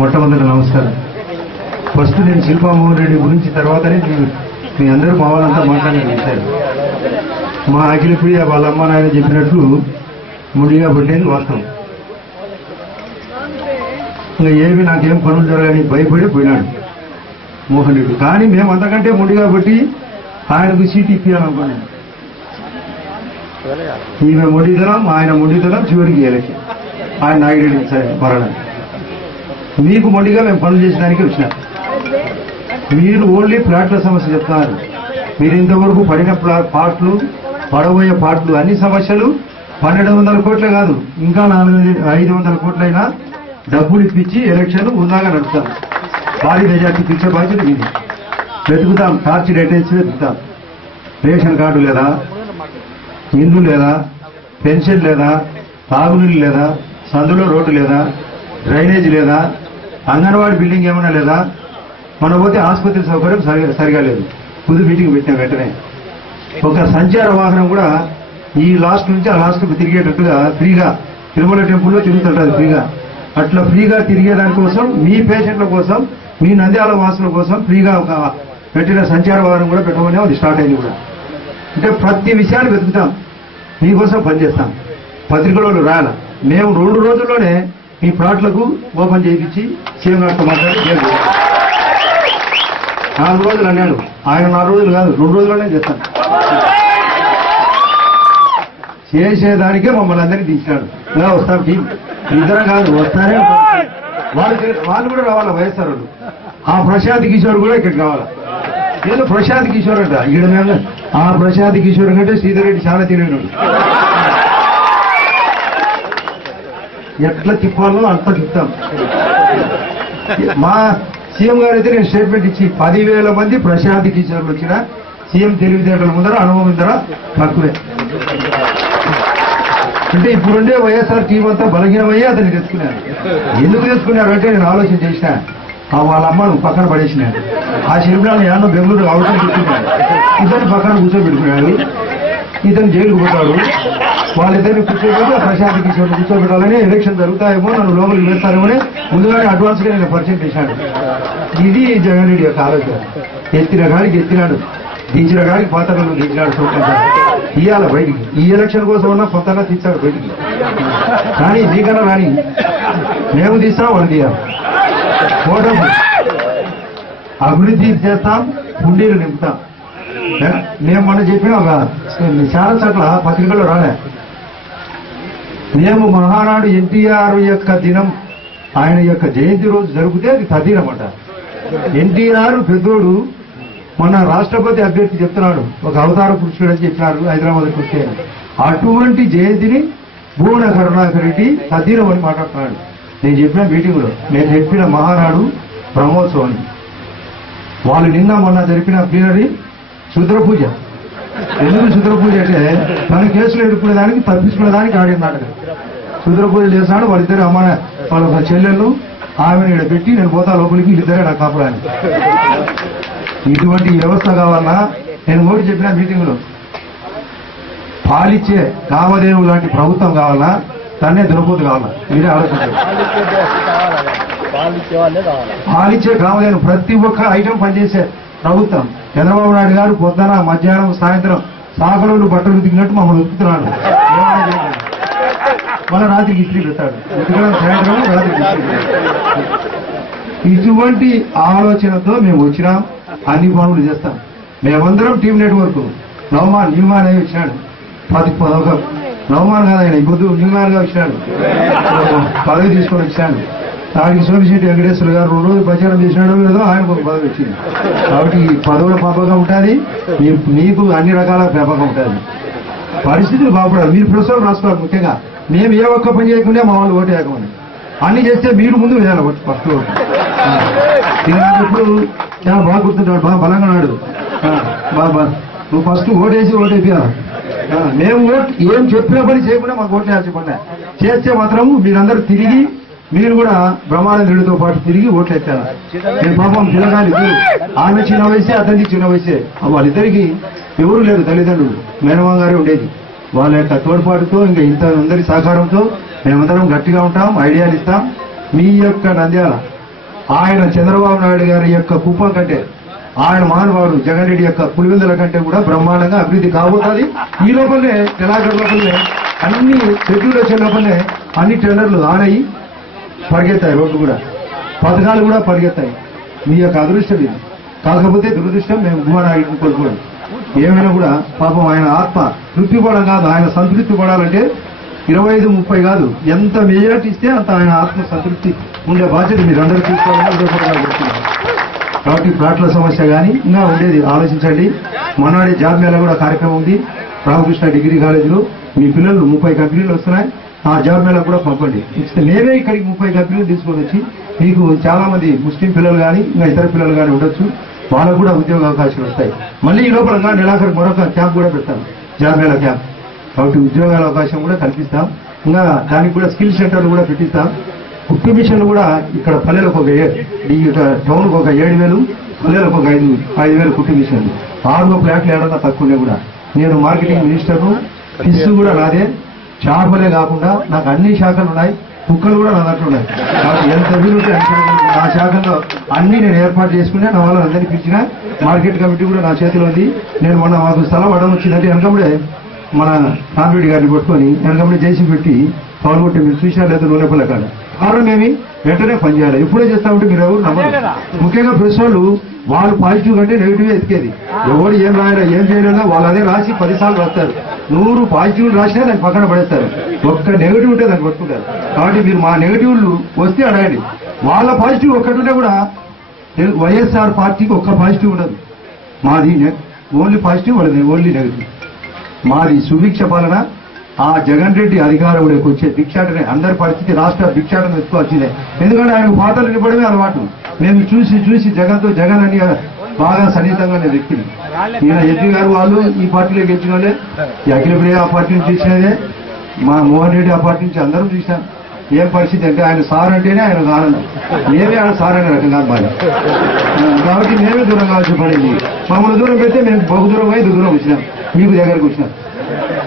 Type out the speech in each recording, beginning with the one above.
మొట్టమొదటి నమస్కారం. ఫస్ట్ నేను శిల్పామోహన్ రెడ్డి గురించి తర్వాతనే మీ అందరూ మా వాళ్ళంతా మాట్లాడారు. మా అఖిలప్రియ వాళ్ళ అమ్మ నాయన చెప్పినట్లు ముడిగా పట్టేది వాస్తవం. ఇంకా ఏమి నాకేం పనులు జరగాలని భయపడి పోయినాడు మోహన్ రెడ్డి. కానీ మేము అంతకంటే ముడిగా పట్టి ఆయనకు సీట్ ఇప్పించాలనుకున్నాను. ఈమె ముడిదలం ఆయన ముడిదలం చివరికి ఎలక్షన్ ఆయన నాగిరెడ్డి మరణం. మీకు మొండిగా మేము పనులు చేసడానికి వచ్చినాం. మీరు ఓన్లీ ప్లాట్ల సమస్య చెప్తున్నారు. మీరు ఇంతవరకు పడిన పాటలు పడబోయే పాటలు అన్ని సమస్యలు 1200 కోట్లే కాదు, ఇంకా 500 కోట్లైనా డబ్బులు ఇప్పించి ఎలక్షన్ ఉందాగా నడుపుతాం. భారీ మెజార్టీ ఇచ్చే బాధ్యత ఇది. వెతుకుతాం, టార్చ్ డేటెన్స్ వెతుకుతాం. రేషన్ కార్డు లేదా, ఇల్లు లేదా, పెన్షన్ లేదా, తాగునీళ్ళు లేదా, సందులో రోడ్డు లేదా, డ్రైనేజ్ లేదా, అంగన్వాడీ బిల్డింగ్ ఏమైనా లేదా, మన పోతే ఆసుపత్రి సౌకర్యం సరిగా లేదు. పుదు మీటింగ్ పెట్టిన వెంటనే ఒక సంచార వాహనం కూడా ఈ లాస్ట్ నుంచి ఆ లాస్ట్ తిరిగేటట్టుగా ఫ్రీగా తిరుమల టెంపుల్లో తిరుగుతుంటుంది ఫ్రీగా. అట్లా ఫ్రీగా తిరిగేదానికోసం మీ పేషెంట్ల కోసం, మీ నంద్యాల వాసుల కోసం ఫ్రీగా ఒక పెట్టిన సంచార వాహనం కూడా పెట్టమని అది స్టార్ట్ అయింది కూడా. అంటే ప్రతి విషయాన్ని వెతుకుతాం, మీకోసం పనిచేస్తాం. పత్రికలో రాయాల. మేము 2 రోజుల్లోనే ఈ ప్లాట్లకు ఓపెన్ చేయించి సీఎం గారితో మాట్లాడి 4 రోజులు అన్నాడు ఆయన. 4 రోజులు కాదు, 2 రోజుల్లోనే చేస్తాను. చేసేదానికే మమ్మల్ని అందరినీ దించాడు. ఇలా వస్తాం టీం, ఇద్దరం కాదు వస్తారే. వాళ్ళు కూడా రావాలా వైఎస్ఆర్ వాళ్ళు. ఆ ప్రశాంత్ కిషోర్ కూడా ఇక్కడికి రావాలా. ఏదో ప్రశాంత్ కిషోర్ అంట ఇక్కడ. మేము ఆ ప్రశాంత్ కిషోర్ కంటే శ్రీధర్ రెడ్డి చాలా తినేవాడు. ఎట్లా తిప్పాలో అంత తిప్పుతాం. మా సీఎం గారు అయితే నేను స్టేట్మెంట్ ఇచ్చి 10,000 మంది ప్రశాంత్ కిషోర్లు వచ్చిన సీఎం తెలివితేటల ముందర అనుభవం ముందర తక్కువే. అంటే ఇప్పుడుండే వైఎస్ఆర్ టీం అంతా బలహీనమయ్యి అతన్ని తెచ్చుకున్నారు. ఎందుకు తెచ్చుకున్నారు అంటే నేను ఆలోచన చేసిన. వాళ్ళ అమ్మను పక్కన పడేసినాడు. ఆ శిల్పాన్ని ఏమన్నా బెంగళూరు అవసరం పెట్టుకున్నాడు. ఇతను పక్కన కూర్చోబెట్టుకున్నాడు. ఇతను జైలుకు పోతాడు. వాళ్ళిద్దరిని కూర్చోబెట్టి ఆ ప్రశాంత్ కిషోర్ కూర్చోబెట్టాలని ఎలక్షన్ జరుగుతాయేమో, నన్ను లోపలికి వేస్తారేమో ముందుగానే అడ్వాన్స్ గా నేను పరిచయం చేశాడు. ఇది జగన్ రెడ్డి యొక్క ఆలోచన. ఎత్తిన గాడికి ఎత్తినాడు, దించిన గాడికి పాత్రలు దించినాడు. ఇయ్యాల బయటికి ఈ ఎలక్షన్ కోసం ఉన్నా కొత్తగా తీస్తాడు బయటికి. కానీ నీకన్నా రాని మేము తీస్తాం, వాళ్ళు తీయాలి. ఓటమి అభివృద్ధి చేస్తాం, హుండీలు నింపుతాం. మేము మొన్న చెప్పిన ఒక చాలా చోట్ల పత్రికల్లో రాలే. మేము మహానాడు ఎన్టీఆర్ యొక్క దినం, ఆయన యొక్క జయంతి రోజు జరిగితే అది తదినమాట. ఎన్టీఆర్ పెద్దోడు. మొన్న రాష్ట్రపతి అభ్యర్థి చెప్తున్నాడు ఒక అవతార పురుషుడు అని చెప్పినారు హైదరాబాద్ వస్తే. అటువంటి జయంతిని భూవన కరుణాకర్ రెడ్డి తదినం అని మాట్లాడుతున్నాడు. నేను చెప్పిన మీటింగ్ లో నేను చెప్పిన మహానాడు బ్రహ్మోత్సవం. వాళ్ళు నిన్న మొన్న జరిపిన ప్లీనరీ శుద్ర పూజ. ఎందుకు శుద్ర పూజ అంటే తన కేసులు ఎదుర్కొనేదానికి తప్పించుకునేదానికి ఆడిన నాటకం. శుద్ర పూజ చేశాడు. వాళ్ళిద్దరు అమ్మ వాళ్ళ చెల్లెళ్ళు ఆమెను ఇక్కడ పెట్టి నేను పోతా లోపలికి, వీళ్ళిద్దరే నాకు కాపడాని. ఇటువంటి వ్యవస్థ కావాలన్నా నేను ఓడి చెప్పిన మీటింగ్ లో పాలిచ్చే కామదేవు లాంటి ప్రభుత్వం కావాలన్నా తన్నే దురపోతు కావాలా. మీరే ఆలోచించారు. పాలిచ్చే కామదేవు ప్రతి ఒక్క ఐటమ్ పనిచేసే ప్రభుత్వం. చంద్రబాబు నాయుడు గారు పొద్దున మధ్యాహ్నం సాయంత్రం సాకరోళ్ళు బట్టలు ఉతికినట్టు మమ్మల్ని ఉతుకుతున్నాడు. మన రాత్రికి ఇస్త్రీ పెట్టాడు. ఉతికడం సాయంత్రం రాత్రికి ఇస్త్రీ. ఇటువంటి ఆలోచనతో మేము వచ్చినాం. అన్ని పనులు చేస్తాం. మేమందరం టీం నెట్వర్క్. న్యూమాన్ అయి వచ్చినాడు. నవమాన్ కాదు ఆయన ఇప్పుడు న్యూమాన్ గా వచ్చినాడు. పదవి తీసుకొని వచ్చాడు. దానికి సోమిశెట్టి వెంకటేశ్వర గారు 2 రోజులు ప్రచారం చేసినాడో లేదో ఆయనకు ఒక పదవి వచ్చింది. కాబట్టి పదవుల పాపకం ఉంటుంది, మీకు అన్ని రకాల వ్యాపకం ఉంటుంది. పరిస్థితులు బాగుపడాలి. మీరు ప్రశ్నలు రాసుకోవాలి. ముఖ్యంగా మేము ఏ ఒక్క పని చేయకుండా మా వాళ్ళు ఓటు వేయకమని. అన్ని చేస్తే మీరు ముందు వేయాలి ఫస్ట్ ఓటు. ఇప్పుడు చాలా బాగా గుర్తుంటాడు, బాగా బలంగా నాడు. బాబా నువ్వు ఫస్ట్ ఓటేసి ఓటేపియాలి. మేము ఏం చెప్పిన పని చేయకుండా మాకు ఓటు వేయాల్సి పడినా చేస్తే మాత్రం మీరందరూ తిరిగి మీరు కూడా బ్రహ్మానందుడితో పాటు తిరిగి ఓట్లు ఎత్తారు. నేను పాపం పిల్లగాలి ఆమె చిన్న వయసే, అతనికి చిన్న వయసే. వాళ్ళిద్దరికి ఎవరు లేరు తల్లిదండ్రులు. మేనమామ గారే ఉండేది. వాళ్ళ యొక్క తోడ్పాటుతో ఇంకా ఇంత అందరి సహకారంతో మేమందరం గట్టిగా ఉంటాం, ఐడియాలు ఇస్తాం. మీ యొక్క నంద్యాల ఆయన చంద్రబాబు నాయుడు గారి యొక్క కుప్పం కంటే ఆయన మానవాడు జగన్ రెడ్డి యొక్క పులివెందుల కంటే కూడా బ్రహ్మాండంగా అభివృద్ధి కాబోతుంది. ఈ లోపలనే నెలాఖరు లోపలనే అన్ని షెడ్యూల్ వచ్చే లోపలనే అన్ని టెండర్లు ఆనయి పరిగెత్తాయి, రోడ్లు కూడా పథకాలు కూడా పరిగెత్తాయి. మీ యొక్క అదృష్టం ఇది. కాకపోతే దురదృష్టం మేము భూమానాయుడిని కోరుకోవాలి. ఏమైనా కూడా పాపం ఆయన ఆత్మ తృప్తి పడడం కాదు, ఆయన సంతృప్తి పడాలంటే 25-30 కాదు, ఎంత మెజారిటీ ఇస్తే అంత ఆయన ఆత్మ సంతృప్తి ఉండే బాధ్యత మీరందరూ తీసుకోవాలని కాబట్టి ప్లాట్ల సమస్య కానీ ఇంకా ఉండేది ఆలోచించండి. మొన్నటి జాబ్ మేళ కూడా కార్యక్రమం ఉంది రామకృష్ణ డిగ్రీ కాలేజీలో. మీ పిల్లలు 30 కంపెనీలు వస్తున్నాయి, ఆ జాబ్ మేళ కూడా పంపండి. మేమే ఇక్కడికి 30 కంపెనీలు తీసుకొని వచ్చి మీకు చాలా మంది ముస్లిం పిల్లలు కానీ ఇంకా ఇతర పిల్లలు కానీ ఉండొచ్చు, వాళ్ళకు కూడా ఉద్యోగ అవకాశాలు వస్తాయి. మళ్ళీ ఈ లోపల నెలాఖరు మరొక క్యాంప్ కూడా పెడతాం, జాబ్ మేళ క్యాంప్. కాబట్టి ఉద్యోగాల అవకాశం కూడా కల్పిస్తాం. ఇంకా దానికి కూడా స్కిల్ సెంటర్లు కూడా పెట్టిస్తాం. కుట్టు మిషన్లు కూడా ఇక్కడ పల్లెలకు ఒక టౌన్కు ఒక 7,000, పల్లెలకు ఒక 5,000 కుట్టు మిషన్లు. 6 ప్లాట్లు ఏడన్నా తక్కువనే కూడా. నేను మార్కెటింగ్ మినిస్టర్ను, ఫిస్ కూడా నాదే, చేపలే కాకుండా నాకు అన్ని శాఖలు ఉన్నాయి, కుక్కలు కూడా నా దాంట్లో ఉన్నాయి. కాబట్టి ఎంత వీలుంటే నా శాఖల్లో అన్ని నేను ఏర్పాటు చేసుకునే నా వాళ్ళని అందరినీ పిలిచిన. మార్కెట్ కమిటీ కూడా నా చేతిలో ఉంది. నేను మొన్న మాకు స్థలం అడ్డం వచ్చిందంటే వెనకముడే మన నామిరెడ్డి గారిని పట్టుకొని వెనకముడే చేసి పెట్టి పాల్గొట్టి మీరు చూసినా లేదా నూనెపల్ల కాడ కారణం ఏమి వెంటనే పనిచేయాలి. ఎప్పుడే చేస్తామంటే మీరు ఎవరు నమ్మరు. ముఖ్యంగా ప్రెస్ వాళ్ళు పాజిటివ్ కంటే నెగిటివ్ ఎతికేది. ఎవరు ఏం రాయాలో ఏం చేయలేదో వాళ్ళు అదే రాసి 10 సార్లు రాస్తారు. 100 పాజిటివ్ రాసినా దాన్ని పక్కన పడేస్తారు, ఒక్క నెగిటివ్ ఉంటే దాన్ని పట్టుకుంటారు. కాబట్టి మీరు మా నెగిటివ్లు వస్తే అడగండి. వాళ్ళ పాజిటివ్ ఒక్కటి ఉంటే కూడా వైఎస్ఆర్ పార్టీకి ఒక్క పాజిటివ్ ఉండదు. మాది ఓన్లీ పాజిటివ్, వాళ్ళది ఓన్లీ నెగిటివ్. మాది సుభిక్ష పాలన. ఆ జగన్ రెడ్డి అధికారంలోకి వచ్చే భిక్షాటనే అందరి పరిస్థితి రాష్ట్ర భిక్షాటన ఎక్కువ వచ్చిందే. ఎందుకంటే ఆయనకు పాటలు నిలబడమే అలవాటు. మేము చూసి జగన్ అని బాగా సన్నిహితంగా నేను వ్యక్తిని. ఈయన ఎంపీ గారు వాళ్ళు ఈ పార్టీలో గెలిచిన వాళ్ళే, ఈ అఖిలప్రియ ఆ పార్టీ నుంచి చూసినదే, మా మోహన్ రెడ్డి ఆ పార్టీ నుంచి అందరం చూసినాం. ఏం పరిస్థితి అంటే ఆయన సార్ అంటేనే ఆయన ఆనందం, మేమే ఆయన సార్ అనే రకంగా బాగా. కాబట్టి మేమే దూరం కావాల్సి పడింది. మమ్మల్ని దూరం పెడితే మేము బహు దూరం అయి దూరం వచ్చినాం, మీకు దగ్గరకు వచ్చినాం.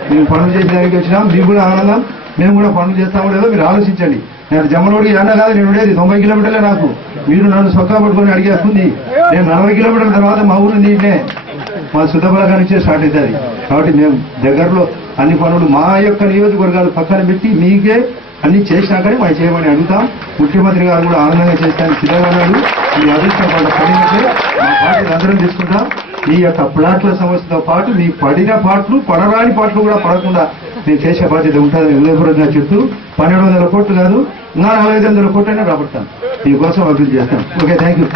మేము పనులు చేసేదానికి వచ్చినాం, మీకు కూడా ఆనందం. మేము కూడా పనులు చేస్తామో లేదో మీరు ఆలోచించండి. నేను జమ్మలోడికి ఎండ కాదు, నేను ఉండేది 90 కిలోమీటర్లే. నాకు మీరు నన్ను సొక్కా పట్టుకొని అడిగేస్తుంది. నేను 40 కిలోమీటర్ల తర్వాత మా ఊరు నీటినే మా సుద్దబలగా నుంచే స్టార్ట్ అవుతుంది. కాబట్టి మేము దగ్గరలో అన్ని పనులు మా యొక్క నియోజకవర్గాలు పక్కన పెట్టి మీకే అన్ని చేసినాకనే మనం చేయమని అడుగుతాం. ముఖ్యమంత్రి గారు కూడా ఆనందంగా చేస్తానికి సిద్ధంగా ఉన్నాడు. ఈ అదృష్టం వాళ్ళ పడినట్లే మా పార్టీని అందరం తీసుకుంటాం. ఈ యొక్క ప్లాట్ల సమస్యతో పాటు మీ పడిన పాటలు పడరాని పాటలు కూడా పడకుండా నేను చేసే బాధ్యత ఉంటుందని ఉదయపూర్వకంగా చెప్తూ 1,200 కోట్లు కాదు, ఇంకా 4,500 కోట్లైనా రాబడతాను. మీకోసం అభివృద్ధి చేస్తాం. Okay, thank you.